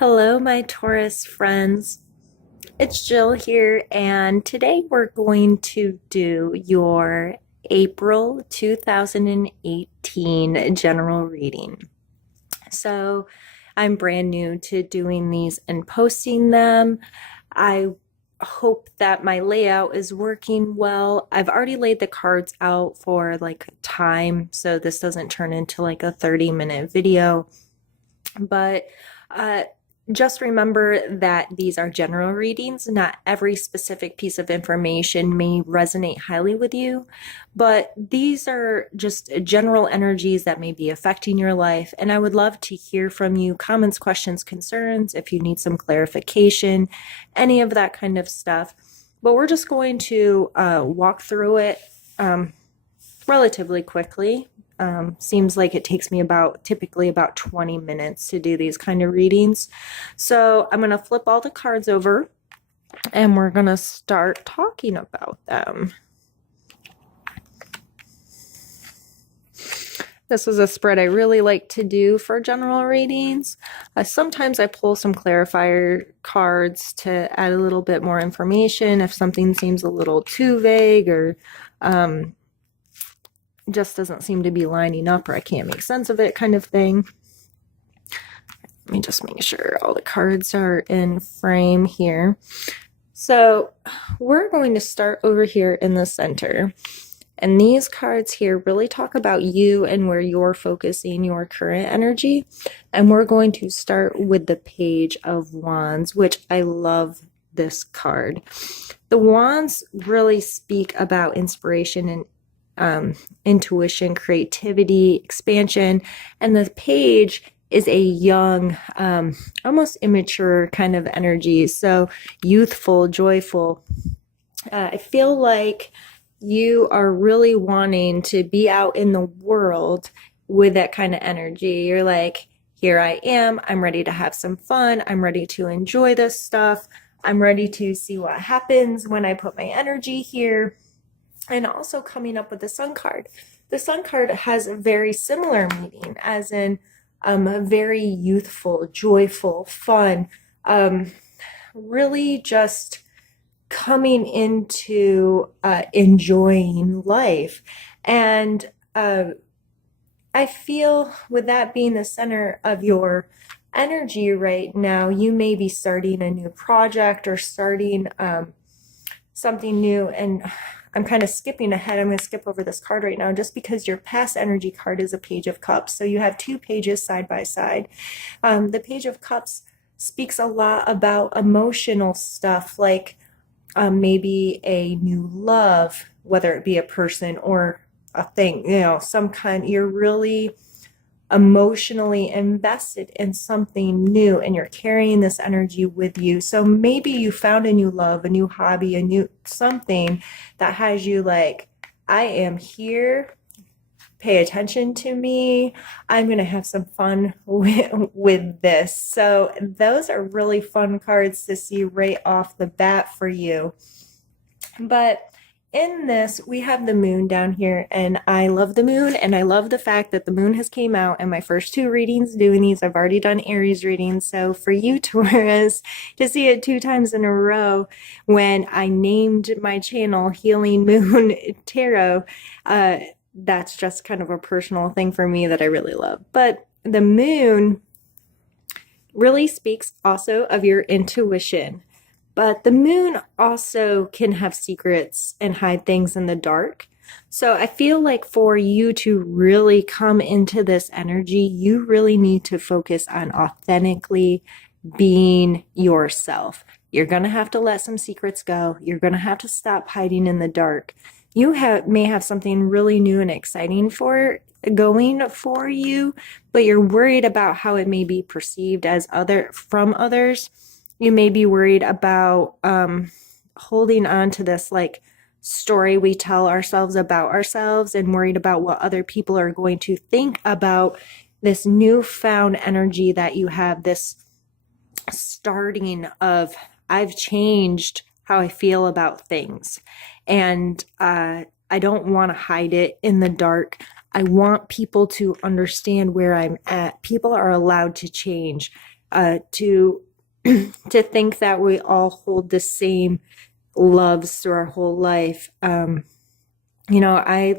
Hello, my Taurus friends. It's Jill here, and today we're going to do your April 2018 general reading. So, I'm brand new to doing these and posting them. I hope that my layout is working well. I've already laid the cards out for like time, so this doesn't turn into like a 30-minute video. But uh, just remember that these are general readings. Not every specific piece of information may resonate highly with you, but these are just general energies that may be affecting your life. And I would love to hear from you comments, questions, concerns, if you need some clarification, any of that kind of stuff. But we're just going to walk through it relatively quickly. Seems like it takes me typically about 20 minutes to do these kind of readings. So I'm going to flip all the cards over and we're going to start talking about them. This is a spread I really like to do for general readings. Sometimes I pull some clarifier cards to add a little bit more information if something seems a little too vague or just doesn't seem to be lining up or I can't make sense of it kind of thing. Let me just make sure all the cards are in frame here. So we're going to start over here in the center. And these cards here really talk about you and where you're focusing your current energy. And we're going to start with the Page of Wands, which I love this card. The Wands really speak about inspiration and intuition, creativity, expansion, and the Page is a young, almost immature kind of energy. So youthful, joyful. I feel like you are really wanting to be out in the world with that kind of energy. You're like, here I am. I'm ready to have some fun. I'm ready to enjoy this stuff. I'm ready to see what happens when I put my energy here. And also coming up with the Sun card. The Sun card has a very similar meaning, as in a very youthful, joyful, fun, really just coming into enjoying life. And I feel with that being the center of your energy right now, you may be starting a new project or starting something new. And I'm kind of skipping ahead. I'm going to skip over this card right now just because your past energy card is a Page of Cups. So you have two pages side by side. The Page of Cups speaks a lot about emotional stuff like maybe a new love, whether it be a person or a thing, some kind. You're really emotionally invested in something new and you're carrying this energy with you. So maybe you found a new love, a new hobby, a new something that has you like, I am here, pay attention to me, I'm going to have some fun with this. So those are really fun cards to see right off the bat for you. But in this, we have the moon down here, and I love the moon, and I love the fact that the moon has came out, and my first two readings doing these, I've already done Aries readings, so for you, Taurus, to see it 2 times in a row when I named my channel Healing Moon Tarot, that's just kind of a personal thing for me that I really love. But the moon really speaks also of your intuition. But the moon also can have secrets and hide things in the dark. So I feel like for you to really come into this energy, you really need to focus on authentically being yourself. You're going to have to let some secrets go. You're going to have to stop hiding in the dark. You may have something really new and exciting going for you, but you're worried about how it may be perceived as from others. You may be worried about holding on to this like story we tell ourselves about ourselves and worried about what other people are going to think about this newfound energy that you have, this starting of I've changed how I feel about things. And I don't want to hide it in the dark. I want people to understand where I'm at. People are allowed to change. to to think that we all hold the same loves through our whole life. I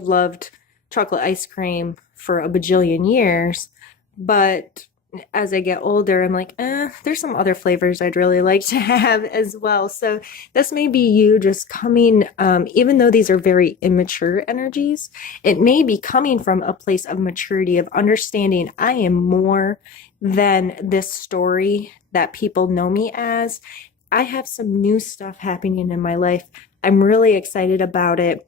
loved chocolate ice cream for a bajillion years, but as I get older, I'm like, there's some other flavors I'd really like to have as well. So this may be you just coming, even though these are very immature energies, it may be coming from a place of maturity, of understanding I am more than this story that people know me as. I have some new stuff happening in my life. I'm really excited about it.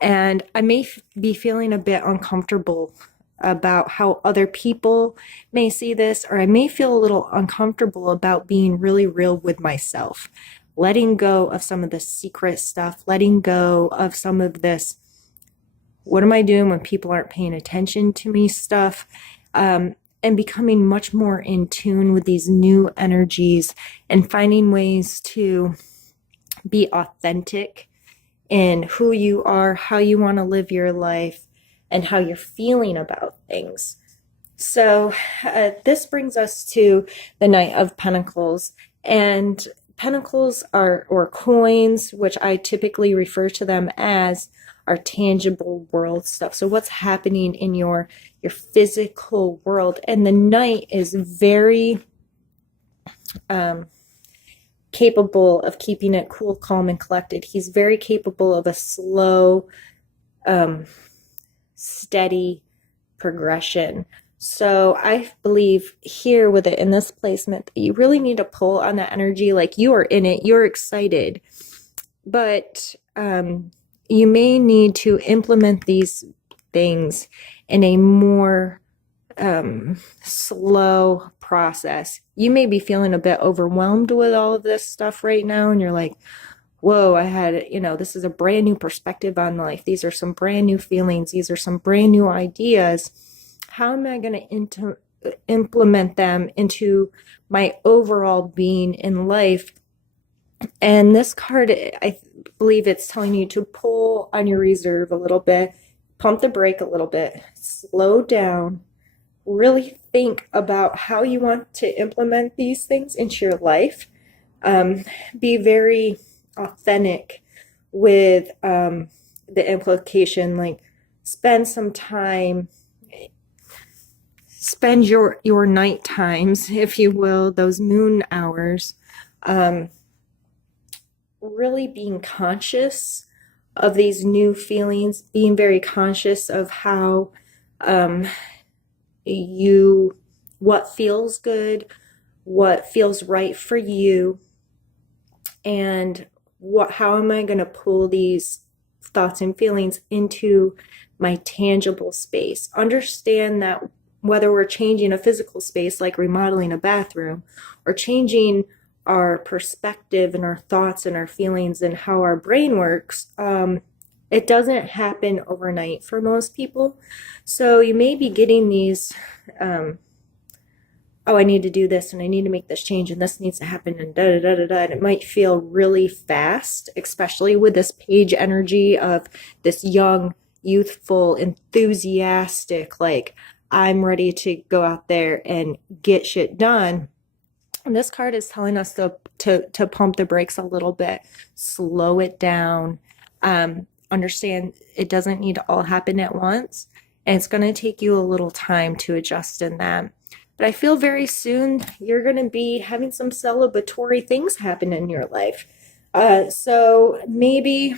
And I may be feeling a bit uncomfortable about how other people may see this, or I may feel a little uncomfortable about being really real with myself, letting go of some of the secret stuff, letting go of some of this, what am I doing when people aren't paying attention to me stuff, and becoming much more in tune with these new energies and finding ways to be authentic in who you are, how you want to live your life, and how you're feeling about things. So this brings us to the Knight of Pentacles. And pentacles are, or coins, which I typically refer to them as, are tangible world stuff. So what's happening in your physical world. And the Knight is very capable of keeping it cool, calm, and collected. He's very capable of a slow, steady progression. So I believe here with it in this placement, you really need to pull on that energy. Like you are in it, you're excited, but you may need to implement these things in a more slow process. You may be feeling a bit overwhelmed with all of this stuff right now, and you're like, whoa, this is a brand new perspective on life. These are some brand new feelings. These are some brand new ideas. How am I going to implement them into my overall being in life? And this card, I believe it's telling you to pull on your reserve a little bit, pump the brake a little bit, slow down, really think about how you want to implement these things into your life. Be very authentic with the implication, like spend some time, spend your night times, if you will, those moon hours, really being conscious of these new feelings, being very conscious of how what feels good, what feels right for you, and how am I going to pull these thoughts and feelings into my tangible space. Understand that whether we're changing a physical space like remodeling a bathroom, or changing our perspective and our thoughts and our feelings and how our brain works, it doesn't happen overnight for most people. So you may be getting these, I need to do this and I need to make this change and this needs to happen and da da da da da. And it might feel really fast, especially with this page energy of this young, youthful, enthusiastic, like I'm ready to go out there and get shit done. And this card is telling us to pump the brakes a little bit, slow it down, understand it doesn't need to all happen at once, and it's going to take you a little time to adjust in that. But I feel very soon you're going to be having some celebratory things happen in your life. So maybe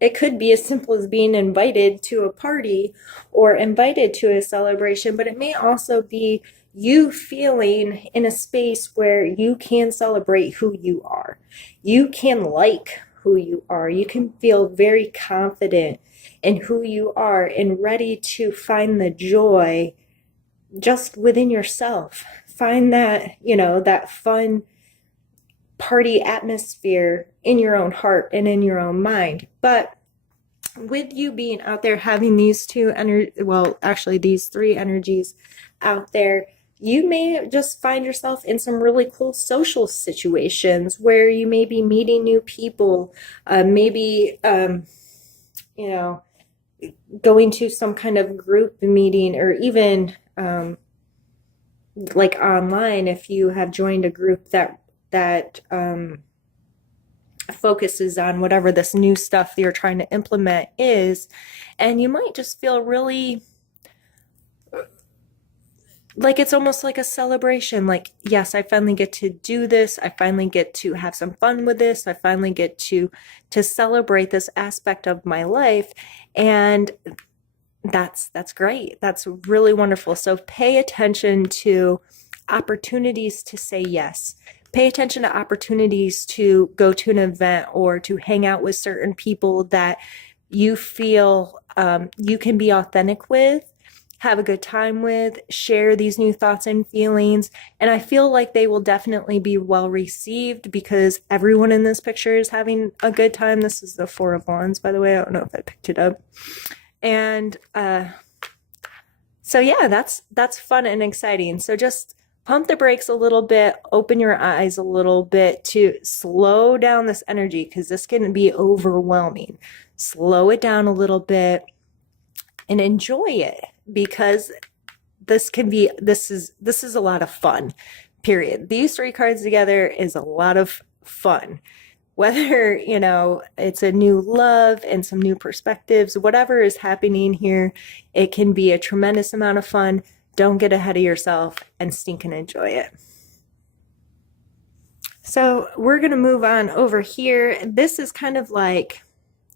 it could be as simple as being invited to a party or invited to a celebration, but it may also be you feeling in a space where you can celebrate who you are. You can like who you are. You can feel very confident in who you are and ready to find the joy just within yourself. Find that, that fun party atmosphere in your own heart and in your own mind. But with you being out there having these these three energies out there, you may just find yourself in some really cool social situations where you may be meeting new people, going to some kind of group meeting, or even like online, if you have joined a group that focuses on whatever this new stuff that you're trying to implement is, and you might just feel really like it's almost like a celebration. Like, yes, I finally get to do this. I finally get to have some fun with this. I finally get to celebrate this aspect of my life. And that's great. That's really wonderful. So pay attention to opportunities to say yes. Pay attention to opportunities to go to an event or to hang out with certain people that you feel you can be authentic with, have a good time with, share these new thoughts and feelings. And I feel like they will definitely be well received because everyone in this picture is having a good time. This is the Four of Wands, by the way. I don't know if I picked it up. And so yeah, that's fun and exciting. So just pump the brakes a little bit, open your eyes a little bit to slow down this energy because this can be overwhelming. Slow it down a little bit and enjoy it because this is a lot of fun. Period. These three cards together is a lot of fun. Whether, it's a new love and some new perspectives, whatever is happening here, it can be a tremendous amount of fun. Don't get ahead of yourself and stink and enjoy it. So we're going to move on over here. This is kind of like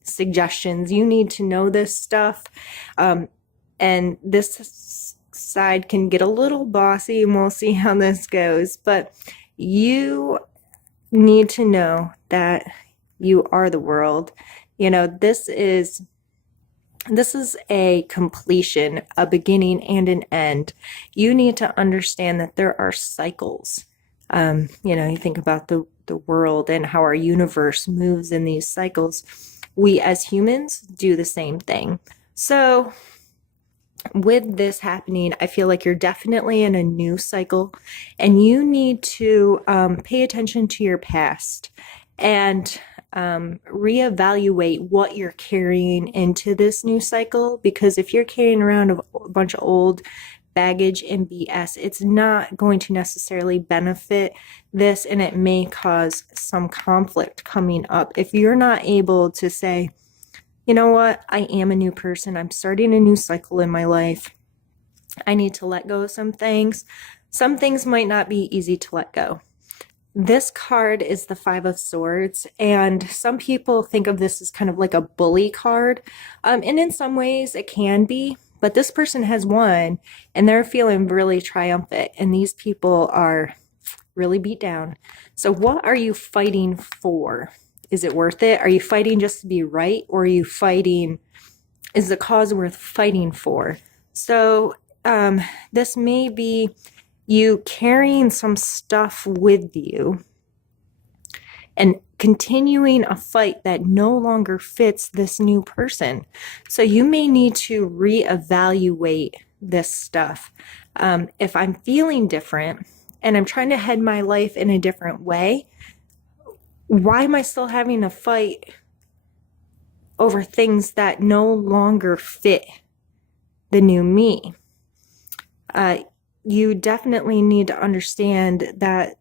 suggestions. You need to know this stuff. And this side can get a little bossy and we'll see how this goes. But you need to know that you are the world. This is a completion, a beginning and an end. You need to understand that there are cycles. You think about the world and how our universe moves in these cycles. We as humans do the same thing. So with this happening, I feel like you're definitely in a new cycle and you need to pay attention to your past and reevaluate what you're carrying into this new cycle. Because if you're carrying around a bunch of old baggage and BS, it's not going to necessarily benefit this and it may cause some conflict coming up. If you're not able to say, you know what, I am a new person. I'm starting a new cycle in my life. I need to let go of some things. Some things might not be easy to let go. This card is the Five of Swords, and some people think of this as kind of like a bully card. And in some ways it can be, but this person has won and they're feeling really triumphant, and these people are really beat down. So what are you fighting for? Is it worth it? Are you fighting just to be right? Or are you fighting, is the cause worth fighting for? So this may be you carrying some stuff with you and continuing a fight that no longer fits this new person. So you may need to reevaluate this stuff. If I'm feeling different and I'm trying to head my life in a different way, why am I still having a fight over things that no longer fit the new me? You definitely need to understand that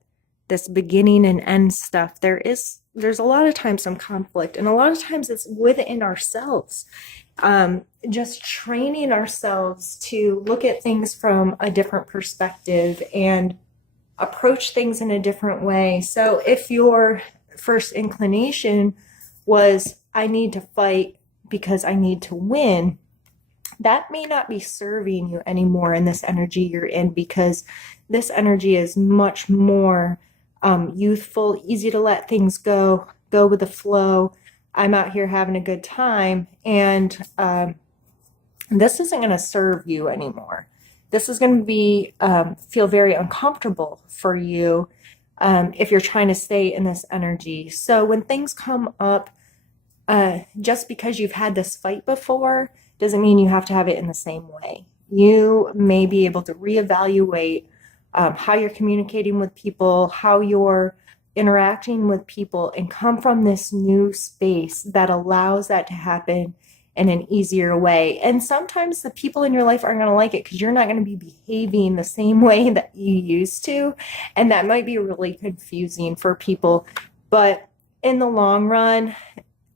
this beginning and end stuff, there's a lot of times some conflict, and a lot of times it's within ourselves. Just training ourselves to look at things from a different perspective and approach things in a different way. So if your first inclination was, I need to fight because I need to win, that may not be serving you anymore in this energy you're in, because this energy is much more youthful, easy to let things go with the flow. I'm out here having a good time, and this isn't going to serve you anymore. This is going to be feel very uncomfortable for you if you're trying to stay in this energy. So when things come up, just because you've had this fight before doesn't mean you have to have it in the same way. You may be able to reevaluate how you're communicating with people, how you're interacting with people, and come from this new space that allows that to happen in an easier way. And sometimes the people in your life aren't going to like it because you're not going to be behaving the same way that you used to. And that might be really confusing for people. But in the long run,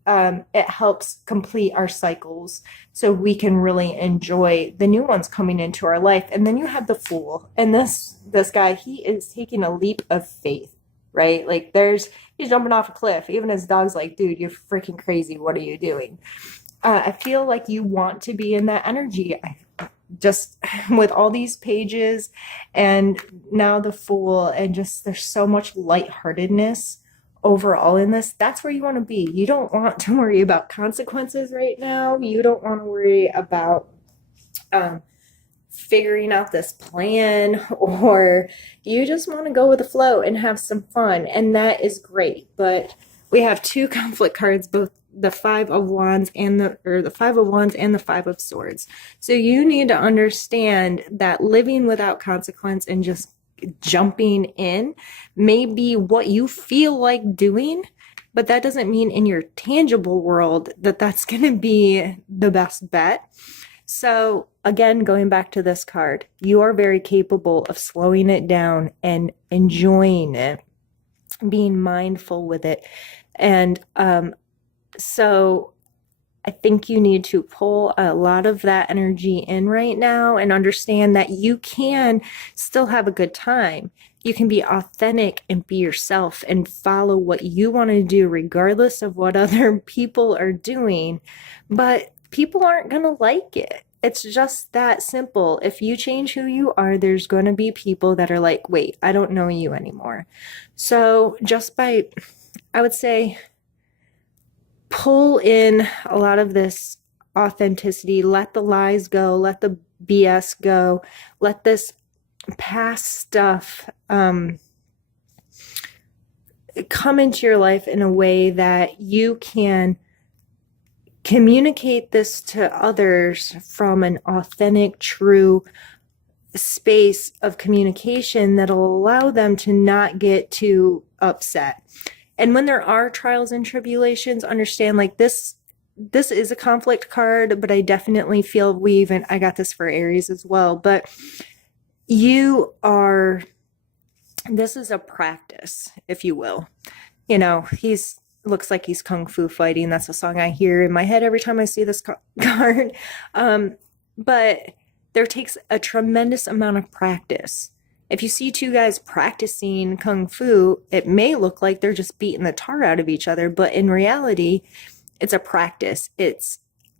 it helps complete our cycles so we can really enjoy the new ones coming into our life. And then you have the Fool, and this guy, he is taking a leap of faith, right? Like he's jumping off a cliff. Even his dog's like, dude, you're freaking crazy. What are you doing? I feel like you want to be in that energy. Just with all these pages and now the Fool, and just there's so much lightheartedness overall in this. That's where you want to be. You don't want to worry about consequences right now. You don't want to worry about figuring out this plan, or you just want to go with the flow and have some fun, and that is great. But we have two conflict cards, both the Five of Wands and the Five of Wands and the Five of Swords. So you need to understand that living without consequence and just jumping in may be what you feel like doing, but that doesn't mean in your tangible world that that's going to be the best bet. So again, going back to this card, you are very capable of slowing it down and enjoying it, being mindful with it. And so I think you need to pull a lot of that energy in right now and understand that you can still have a good time. You can be authentic and be yourself and follow what you want to do regardless of what other people are doing. But people aren't going to like it. It's just that simple. If you change who you are, there's going to be people that are like, wait, I don't know you anymore. So just by, I would say, pull in a lot of this authenticity, let the lies go, let the BS go, let this past stuff come into your life in a way that you can communicate this to others from an authentic, true space of communication that'll allow them to not get too upset. And when there are trials and tribulations, understand like this is a conflict card, but I definitely feel I got this for Aries as well, but this is a practice, if you will. You know, looks like he's kung fu fighting. That's a song I hear in my head every time I see this card. But there takes a tremendous amount of practice. If you see two guys practicing kung fu, it may look like they're just beating the tar out of each other, but in reality, it's a practice.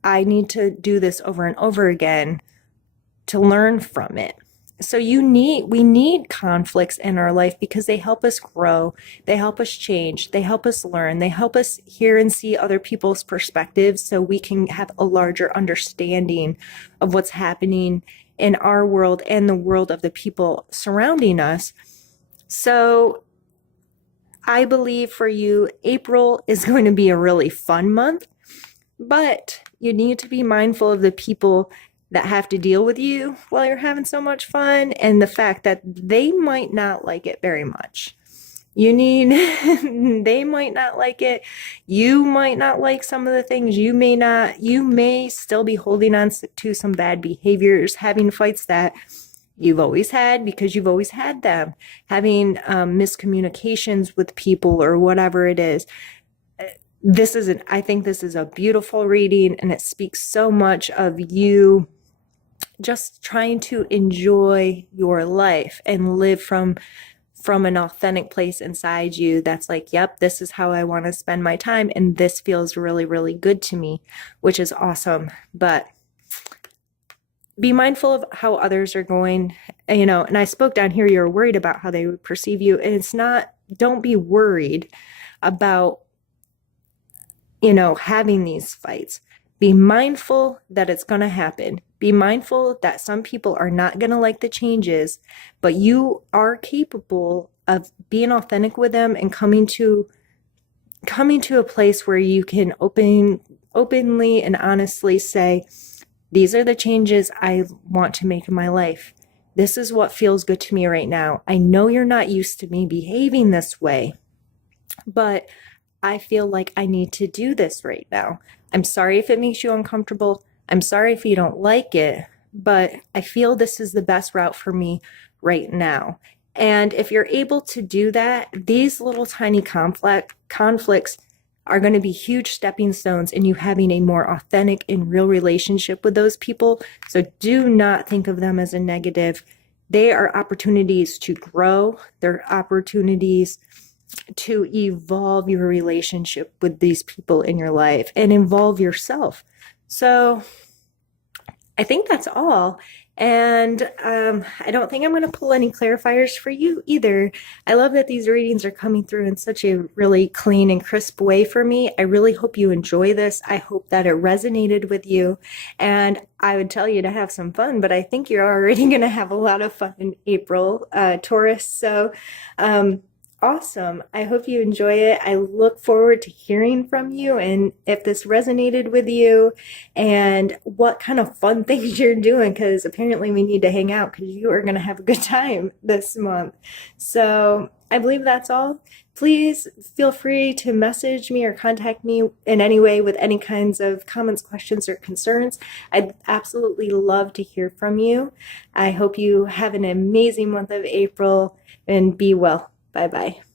I need to do this over and over again to learn from it. So we need conflicts in our life because they help us grow, they help us change, they help us learn, they help us hear and see other people's perspectives so we can have a larger understanding of what's happening in our world and the world of the people surrounding us. So I believe for you, April is going to be a really fun month, but you need to be mindful of the people that have to deal with you while you're having so much fun, and the fact that they might not like it very much. They might not like it. You might not like some of the things. You may still be holding on to some bad behaviors, having fights that you've always had because you've always had them, having miscommunications with people or whatever it is. I think this is a beautiful reading, and it speaks so much of you just trying to enjoy your life and live from an authentic place inside you that's like, yep, this is how I want to spend my time, and this feels really, really good to me, which is awesome. But be mindful of how others are going, and I spoke down here, you're worried about how they would perceive you, and don't be worried about having these fights. Be mindful that it's going to happen. Be mindful that some people are not going to like the changes, but you are capable of being authentic with them and coming to a place where you can openly and honestly say, these are the changes I want to make in my life. This is what feels good to me right now. I know you're not used to me behaving this way, but I feel like I need to do this right now. I'm sorry if it makes you uncomfortable. I'm sorry if you don't like it, but I feel this is the best route for me right now. And if you're able to do that, these little tiny conflicts are going to be huge stepping stones in you having a more authentic and real relationship with those people. So do not think of them as a negative. They are opportunities to grow. They're opportunities to evolve your relationship with these people in your life and involve yourself. So I think that's all. And I don't think I'm going to pull any clarifiers for you either. I love that these readings are coming through in such a really clean and crisp way for me. I really hope you enjoy this. I hope that it resonated with you. And I would tell you to have some fun, but I think you're already going to have a lot of fun in April, Taurus. So, awesome. I hope you enjoy it. I look forward to hearing from you and if this resonated with you and what kind of fun things you're doing, because apparently we need to hang out because you are going to have a good time this month. So I believe that's all. Please feel free to message me or contact me in any way with any kinds of comments, questions, or concerns. I'd absolutely love to hear from you. I hope you have an amazing month of April and be well. Bye bye.